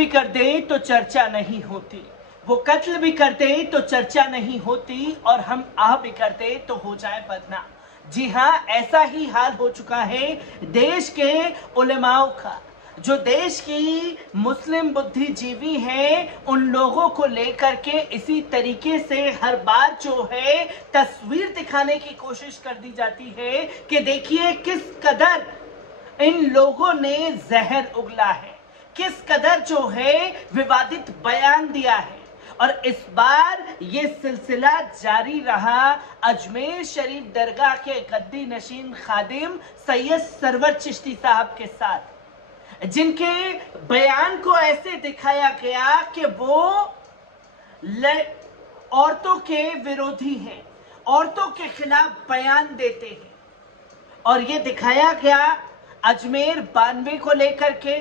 भी कर दे तो चर्चा नहीं होती, वो कत्ल भी कर दे तो चर्चा नहीं होती, और हम आह भी कर दे तो हो जाए बदनाम। जी हाँ, ऐसा ही हाल हो चुका है देश के उलेमाओं का। जो देश की मुस्लिम बुद्धिजीवी हैं, उन लोगों को लेकर के इसी तरीके से हर बार जो है तस्वीर दिखाने की कोशिश कर दी जाती है कि देखिए किस कदर इन लोगों ने जहर उगला है, किस कदर जो है विवादित बयान दिया है। और इस बार ये सिलसिला जारी रहा अजमेर शरीफ दरगाह के गद्दी नशीन खादिम सैयद सरवर चिश्ती साहब के साथ, जिनके बयान को ऐसे दिखाया गया कि वो औरतों के विरोधी हैं, औरतों के खिलाफ बयान देते हैं। और ये दिखाया गया अजमेर 92 को लेकर के,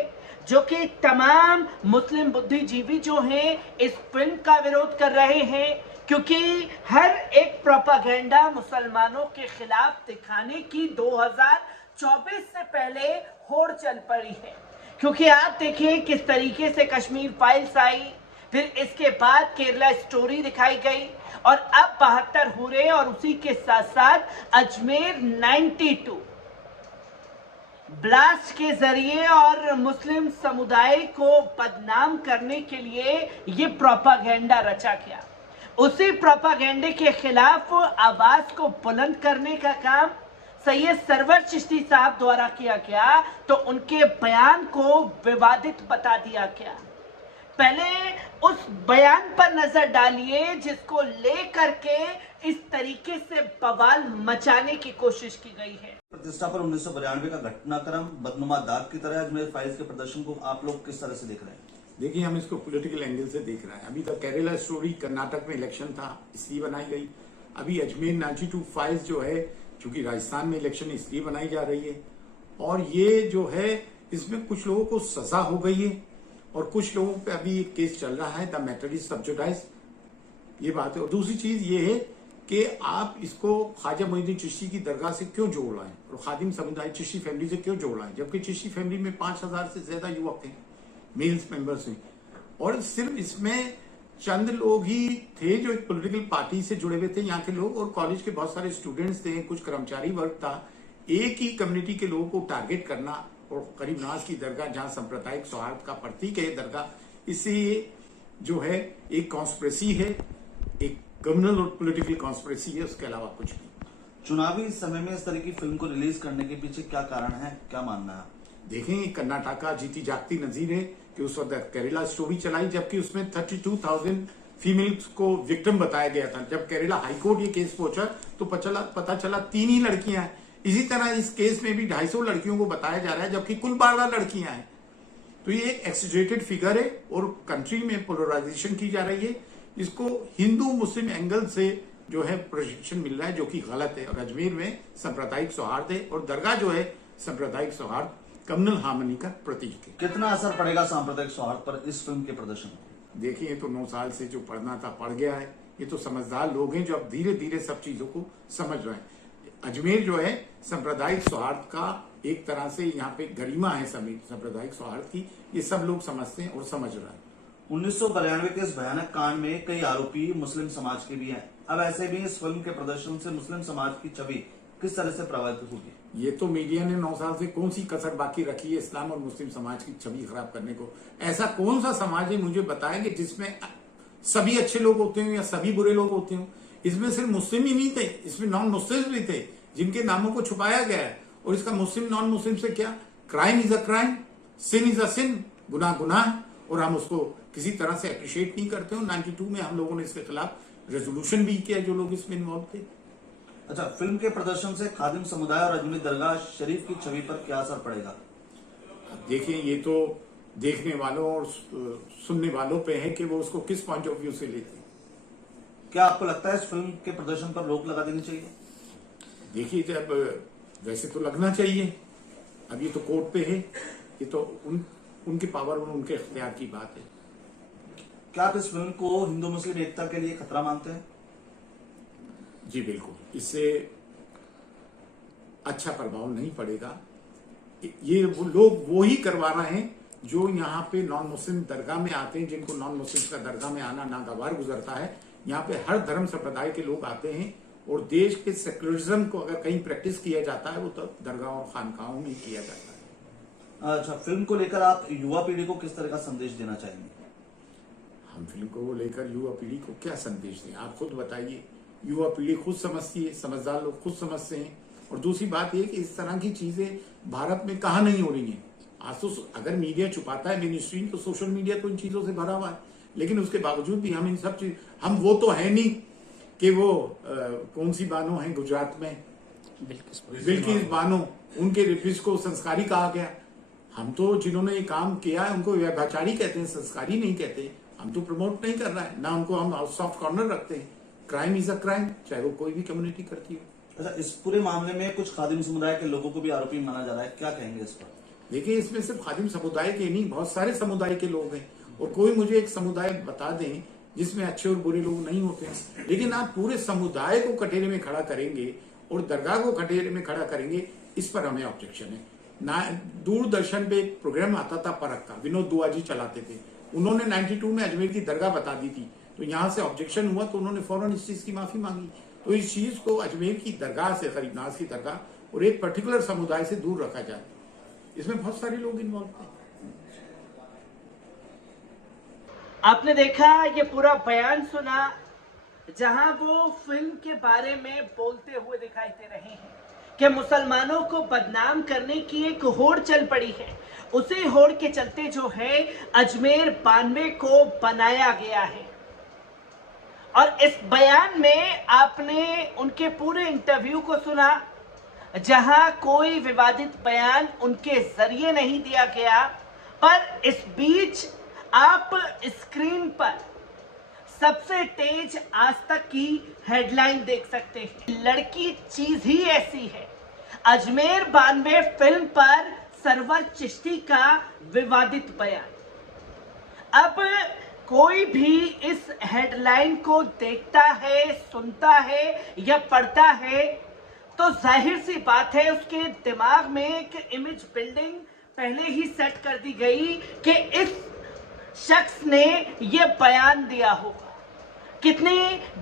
जो कि तमाम मुस्लिम बुद्धिजीवी जो हैं इस फिल्म का विरोध कर रहे हैं, क्योंकि हर एक प्रोपागेंडा मुसलमानों के खिलाफ दिखाने की 2024 से पहले होड़ चल पड़ी है। क्योंकि आप देखिए किस तरीके से कश्मीर फाइल्स आई, फिर इसके बाद केरला स्टोरी दिखाई गई, और अब 72 हुरे, और उसी के साथ साथ अजमेर 92 ब्लास्ट के जरिए और मुस्लिम समुदाय को बदनाम करने के लिए ये प्रोपागेंडा रचा गया। उसी प्रोपागेंडे के खिलाफ आवाज को बुलंद करने का काम सैयद सरवर चिश्ती साहब द्वारा किया गया, तो उनके बयान को विवादित बता दिया गया। पहले उस बयान पर नजर डालिए जिसको लेकर के इस तरीके से बवाल मचाने की कोशिश की गई है। प्रतिष्ठा पर 1992 का घटनाक्रम बदनुमा दाग की तरह अजमेर फाइल्स के प्रदर्शन को आप लोग किस तरह से देख रहे हैं? देखिए, हम इसको पॉलिटिकल एंगल से देख रहे हैं। अभी तक केरला स्टोरी कर्नाटक में इलेक्शन था इसलिए बनाई गई। अभी अजमेर 92 फाइल्स जो है, चूंकि राजस्थान में इलेक्शन इसलिए बनाई जा रही है, और ये जो है इसमें कुछ लोगों को सजा हो गई है और कुछ लोगों पे अभी एक केस चल रहा है, द मैटर इज सब्जुडाइज, ये बात है। और दूसरी चीज ये है कि आप इसको ख्वाजा मोइनुद्दीन चिश्ती की दरगाह से क्यों जोड़ रहे हैं और खादिम समुदाय चिश्ती फैमिली से क्यों जोड़ रहे हैं, जबकि चिश्ती फैमिली में 5000 से ज्यादा युवक हैं, मेल्स मेंबर्स हैं, और सिर्फ इसमें चंद लोग ही थे जो एक पॉलिटिकल पार्टी से जुड़े हुए थे, यहाँ के लोग, और कॉलेज के बहुत सारे स्टूडेंट्स थे, कुछ कर्मचारी वर्ग था। एक ही कम्युनिटी के लोगों को टारगेट करना, और करीब नवाज की दरगाह जहां सांप्रदायिक सौहार्द का प्रतीक है दरगाह, इससे ये जो है एक कॉन्स्पिरेसी है, एक कम्युनल और पॉलिटिकल कॉन्स्पिरेसी है, उसके अलावा कुछ नहीं। चुनावी समय में इस तरह की फिल्म को रिलीज करने के पीछे क्या कारण है, क्या मानना है? देखें, कर्नाटक का जीती जागती नजीर है कि उस वक्त केरला स्टोरी चलाई, जबकि उसमें 32,000 फीमेल्स को विक्टिम बताया गया था। जब केरला हाईकोर्ट ये केस पहुंचा तो पता चला 3 ही लड़कियां हैं। इसी तरह इस केस में भी 250 लड़कियों को बताया जा रहा है, जबकि कुल 12 लड़कियां हैं। तो ये एक एक्सीजरेटेड फिगर है और कंट्री में पोलराइजेशन की जा रही है। इसको हिंदू मुस्लिम एंगल से जो है प्रोजेक्शन मिल रहा है, जो कि गलत है। और अजमेर में सांप्रदायिक सौहार्द है और दरगाह जो है सांप्रदायिक सौहार्द, कम्युनल हार्मनी का प्रतीक है। कितना असर पड़ेगा सांप्रदायिक सौहार्द पर इस फिल्म के प्रदर्शन? देखिए, तो 9 साल से जो पढ़ना था पढ़ गया है। ये तो समझदार लोग हैं जो अब धीरे धीरे सब चीजों को समझ रहे हैं। अजमेर जो है सांप्रदायिक सौहार्द का एक तरह से यहाँ पे गरिमा है सांप्रदायिक सौहार्द की, ये सब लोग समझते हैं और समझ रहे हैं। 1992 के इस भयानक कांड में कई आरोपी मुस्लिम समाज के भी हैं। अब ऐसे भी इस फिल्म के प्रदर्शन से मुस्लिम समाज की छवि किस तरह से प्रभावित होगी? ये तो मीडिया ने 9 साल से कौन सी कसर बाकी रखी है इस्लाम और मुस्लिम समाज की छवि खराब करने को? ऐसा कौन सा समाज है मुझे बताएंगे जिसमें सभी अच्छे लोग होते हो या सभी बुरे लोग होते हो? इसमें सिर्फ मुस्लिम ही नहीं थे, इसमें नॉन मुस्लिम भी थे जिनके नामों को छुपाया गया है। और इसका मुस्लिम नॉन मुस्लिम से क्या? Crime is a crime, sin is a sin, गुनाह गुनाह, और हम उसको किसी तरह से अप्रिशिएट नहीं करते हो। 92 में हम लोगों ने इसके खिलाफ रेजोल्यूशन भी किया जो लोग इसमें इन्वॉल्व थे। अच्छा, फिल्म के प्रदर्शन से खादिम समुदाय और अजमेर दरगाह शरीफ की छवि पर क्या असर पड़ेगा? देखिए, ये तो देखने वालों और सुनने वालों पे है कि वो उसको किस पॉइंट ऑफ व्यू से लेते हैं। क्या आपको लगता है इस फिल्म के प्रदर्शन पर रोक लगा देनी चाहिए? देखिए, जब वैसे तो लगना चाहिए, अब ये तो कोर्ट पे है, ये तो उनकी पावर और उनके इख्तियार की बात है। क्या आप इस फिल्म को हिंदू मुस्लिम एकता के लिए खतरा मानते हैं? जी बिल्कुल, इससे अच्छा प्रभाव नहीं पड़ेगा। ये वो लोग वो ही करवा रहे हैं जो यहाँ पे नॉन मुस्लिम दरगाह में आते हैं, जिनको नॉन मुस्लिम का दरगाह में आना नागवार गुजरता है, यहाँ पे हर धर्म संप्रदाय के लोग आते हैं। और देश के सेक्युलरिज्म को अगर कहीं प्रैक्टिस किया जाता है वो तो दरगाह और खानकाहों में किया जाता है। अच्छा, फिल्म को लेकर आप युवा पीढ़ी को किस तरह का संदेश देना चाहेंगे? हम फिल्म को लेकर युवा पीढ़ी को क्या संदेश दें, आप खुद बताइए। युवा पीढ़ी खुद समझती है, समझदार लोग खुद समझते हैं। और दूसरी बात यह कि इस तरह की चीजें भारत में कहाँ नहीं हो रही हैं। आज तो अगर मीडिया छुपाता है मेन स्ट्रीम, तो सोशल मीडिया तो इन चीजों से भरा हुआ है, लेकिन उसके बावजूद भी हम इन सब चीज, हम वो तो है नहीं कि वो कौन सी बानो है गुजरात में, बिल्किस बानो, उनके रेपिस्ट को संस्कारी कहा गया। हम तो जिन्होंने ये काम किया है उनको व्यभिचारी कहते हैं, संस्कारी नहीं कहते। हम तो प्रमोट नहीं कर रहा है ना, उनको हम सॉफ्ट कॉर्नर रखते हैं। क्राइम इज अ क्राइम, चाहे वो कोई भी कम्युनिटी करती हो। अच्छा, इस पूरे मामले में कुछ खादिम समुदाय के लोगों को भी आरोपी माना जा रहा है, क्या कहेंगे इस पर? देखिए, इसमें सिर्फ खादिम समुदाय के नहीं, बहुत सारे समुदाय के लोग हैं। और कोई मुझे एक समुदाय बता दें जिसमें अच्छे और बुरे लोग नहीं होते हैं, लेकिन आप पूरे समुदाय को कटघरे में खड़ा करेंगे और दरगाह को कटघरे में खड़ा करेंगे, इस पर हमें ऑब्जेक्शन है। ना दूरदर्शन पे एक प्रोग्राम आता था परख का, विनोद दुआ जी चलाते थे, उन्होंने 92 में अजमेर की दरगाह बता दी थी, तो यहाँ से ऑब्जेक्शन हुआ तो उन्होंने फौरन इस चीज की माफी मांगी। तो इस चीज को अजमेर की दरगाह से, गरीबनाज की दरगाह और एक पर्टिकुलर समुदाय से दूर रखा जाए। इसमें बहुत सारे लोग इन्वॉल्व थे। आपने देखा ये पूरा बयान सुना, जहां वो फिल्म के बारे में बोलते हुए दिखाई दे रहे हैं कि मुसलमानों को बदनाम करने की एक होड़ चल पड़ी है। उसी होड़ के चलते जो है अजमेर 92 को बनाया गया है। और इस बयान में आपने उनके पूरे इंटरव्यू को सुना, जहां कोई विवादित बयान उनके जरिए नहीं दिया गया। पर इस बीच आप स्क्रीन पर सबसे तेज आज तक की हेडलाइन देख सकते हैं, लड़की चीज ही ऐसी है। अजमेर 92 फिल्म पर सरवर चिश्ती का विवादित बयान। अब कोई भी इस हेडलाइन को देखता है, सुनता है या पढ़ता है तो जाहिर सी बात है उसके दिमाग में एक इमेज बिल्डिंग पहले ही सेट कर दी गई कि इस शख्स ने यह बयान दिया होगा। कितनी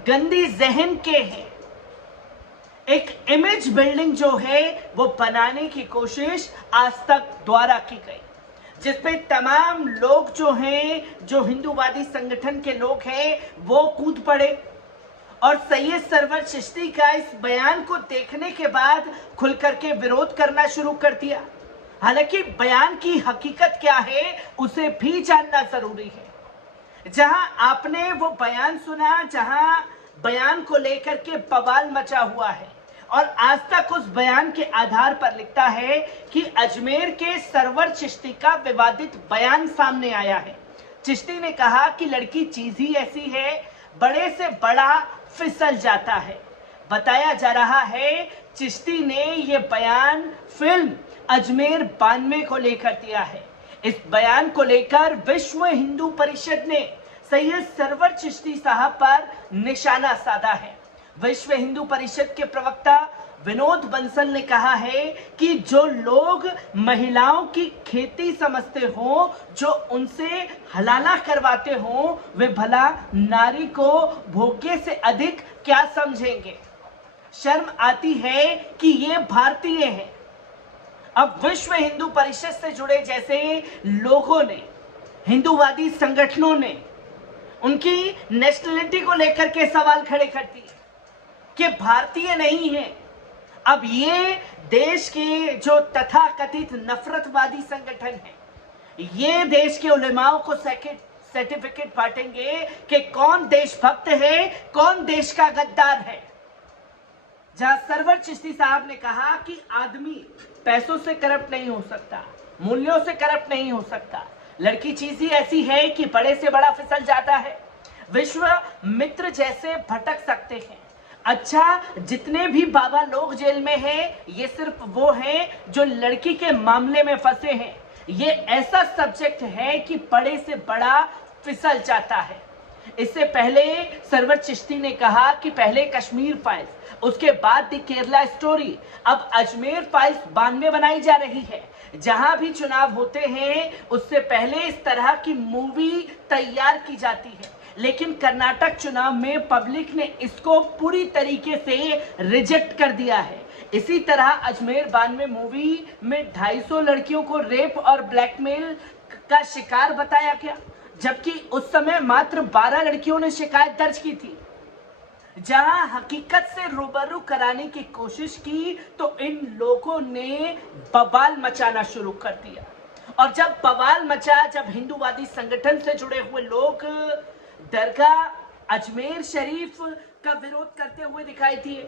गंदी जहन के हैं। एक इमेज बिल्डिंग जो है वो बनाने की कोशिश आज तक द्वारा की गई, जिसपे तमाम लोग जो हैं, जो हिंदूवादी संगठन के लोग हैं, वो कूद पड़े और सैयद सरवर चिश्ती का इस बयान को देखने के बाद खुल करके विरोध करना शुरू कर दिया। हालांकि बयान की हकीकत क्या है उसे भी जानना जरूरी है। जहां आपने वो बयान सुना, जहां बयान को लेकर के बवाल मचा हुआ है और आज तक उस बयान के आधार पर लिखता है कि अजमेर के सरवर चिश्ती का विवादित बयान सामने आया है। चिश्ती ने कहा कि लड़की चीज ही ऐसी है, बड़े से बड़ा फिसल जाता है। बताया जा रहा है चिश्ती ने ये बयान फिल्म अजमेर 92 को लेकर दिया है। इस बयान को लेकर विश्व हिंदू परिषद ने सैयद सरवर चिश्ती साहब पर निशाना साधा है। विश्व हिंदू परिषद के प्रवक्ता विनोद बंसल ने कहा है कि जो लोग महिलाओं की खेती समझते हो, जो उनसे हलाला करवाते हो, वे भला नारी को भोगे से अधिक क्या समझेंगे। शर्म आती है कि ये भारतीय हैं। अब विश्व हिंदू परिषद से जुड़े जैसे लोगों ने, हिंदूवादी संगठनों ने उनकी नेशनलिटी को लेकर के सवाल खड़े कर दिए कि भारतीय नहीं है। अब ये देश के जो तथाकथित नफरतवादी संगठन है, ये देश के उलेमाओं को सर्टिफिकेट बांटेंगे कि कौन देशभक्त है, कौन देश का गद्दार है। जहां सरवर चिश्ती साहब ने कहा कि आदमी पैसों से करप्ट नहीं हो सकता, मूल्यों से करप्ट नहीं हो सकता, लड़की चीज ही ऐसी है कि बड़े से बड़ा फिसल जाता है, विश्व मित्र जैसे भटक सकते हैं। अच्छा, जितने भी बाबा लोग जेल में हैं, ये सिर्फ वो हैं जो लड़की के मामले में फंसे हैं। ये ऐसा सब्जेक्ट है कि बड़े से बड़ा फिसल जाता है। इससे पहले सरवर चिश्ती ने कहा कि पहले कश्मीर फाइल्स, उसके बाद दी केरला स्टोरी, अब अजमेर फाइल्स 92 बनाई जा रही है। जहां भी चुनाव होते हैं उससे पहले इस तरह की मूवी तैयार की जाती है, लेकिन कर्नाटक चुनाव में पब्लिक ने इसको पूरी तरीके से रिजेक्ट कर दिया है। इसी तरह अजमेर 92 मूवी में 250 लड़कियों को रेप और ब्लैकमेल का शिकार बताया गया, जबकि उस समय मात्र 12 लड़कियों ने शिकायत दर्ज की थी। जहां हकीकत से रूबरू कराने की कोशिश की तो इन लोगों ने बवाल मचाना शुरू कर दिया। और जब बवाल मचा, जब हिंदूवादी संगठन से जुड़े हुए लोग दरगाह अजमेर शरीफ का विरोध करते हुए दिखाई दिए,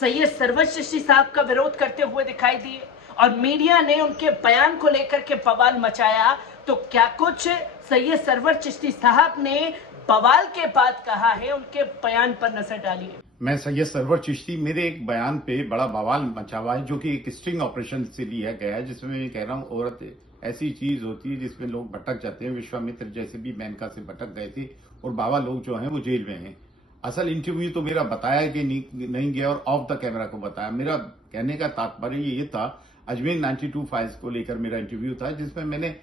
सैयद सरवर चिश्ती साहब का विरोध करते हुए दिखाई दिए और मीडिया ने उनके बयान को लेकर के बवाल मचाया, तो क्या कुछ सैयद सरवर चिश्ती साहब ने बवाल के बाद कहा है, उनके बयान पर नजर डालिए। मैं सैयद सरवर चिश्ती, मेरे एक बयान पे बड़ा बवाल मचा हुआ है, जो कि एक स्ट्रिंग ऑपरेशन से लिया गया है, जिसमें मैं कह रहा हूँ औरत ऐसी चीज होती है जिसमें लोग भटक जाते हैं। विश्वामित्र जैसे भी मेनका से भटक गए थे और बाबा लोग जो हैं वो जेल में हैं। असल इंटरव्यू तो मेरा बताया कि नहीं गया और ऑफ द कैमरा को बताया। मेरा कहने का तात्पर्य ये था, अजमेर 92 फाइल्स को लेकर मेरा इंटरव्यू था, जिसमें मैंने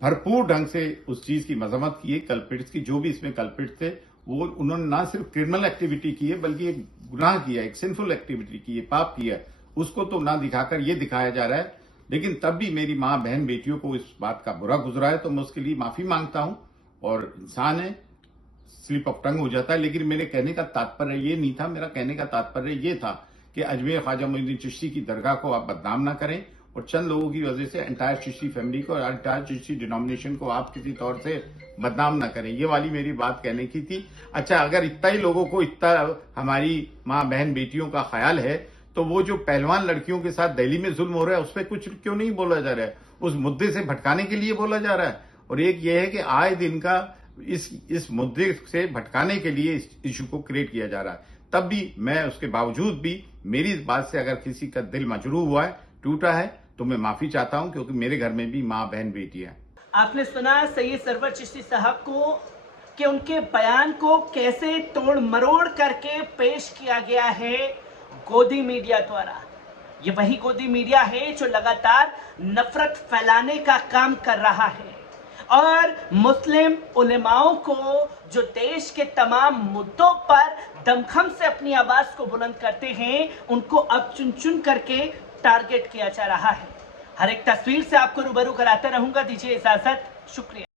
भरपूर ढंग से उस चीज की मजम्मत की है। कल्पिट्स की, जो भी इसमें कल्पिट थे, वो उन्होंने ना सिर्फ क्रिमिनल एक्टिविटी की है बल्कि एक गुनाह किया, एक सिंफुल एक्टिविटी की है, पाप किया, उसको तो ना दिखाकर ये दिखाया जा रहा है। लेकिन तब भी मेरी माँ बहन बेटियों को इस बात का बुरा गुजरा है, तो मैं उसके लिए माफी मांगता हूं। और इंसान है, स्लिप ऑफ टंग हो जाता है। लेकिन मेरे कहने का तात्पर्य ये नहीं था। मेरा कहने का तात्पर्य ये था कि अजमेर ख्वाजा मोइनुद्दीन चिश्ती की दरगाह को आप बदनाम ना करें और चंद लोगों की वजह से एंटायर चिश्ती फैमिली को और एंटायर चिश्ती डिनोमिनेशन को आप किसी तौर से बदनाम ना करें। ये वाली मेरी बात कहने की थी। अच्छा, अगर इतना ही लोगों को, इतना हमारी माँ बहन बेटियों का ख्याल है, तो वो जो पहलवान लड़कियों के साथ दिल्ली में जुल्म हो रहा है उस पर कुछ क्यों नहीं बोला जा रहा है? उस मुद्दे से भटकाने के लिए बोला जा रहा है। और एक ये है कि आए दिन का इस मुद्दे से भटकाने के लिए इस इशू को क्रिएट किया जा रहा है। तब भी मैं, उसके बावजूद भी मेरी इस बात से अगर किसी का दिल मजरूह हुआ है, टूटा है, तो मैं माफी चाहता हूं, क्योंकि मेरे घर में भी माँ बहन बेटी है। आपने सुना सैयद सरवर चिश्ती साहब को कि उनके बयान को कैसे तोड़ मरोड़ करके पेश किया गया है गोदी मीडिया द्वारा। ये वही गोदी मीडिया है जो लगातार नफरत फैलाने का काम कर रहा है और मुस्लिम उलेमाओं को, जो देश के तमाम मुद्दों पर दमखम से अपनी आवाज को बुलंद करते हैं, उनको अब चुन चुन करके टारगेट किया जा रहा है। हर एक तस्वीर से आपको रूबरू कराता रहूंगा। दीजिए इजाजत, शुक्रिया।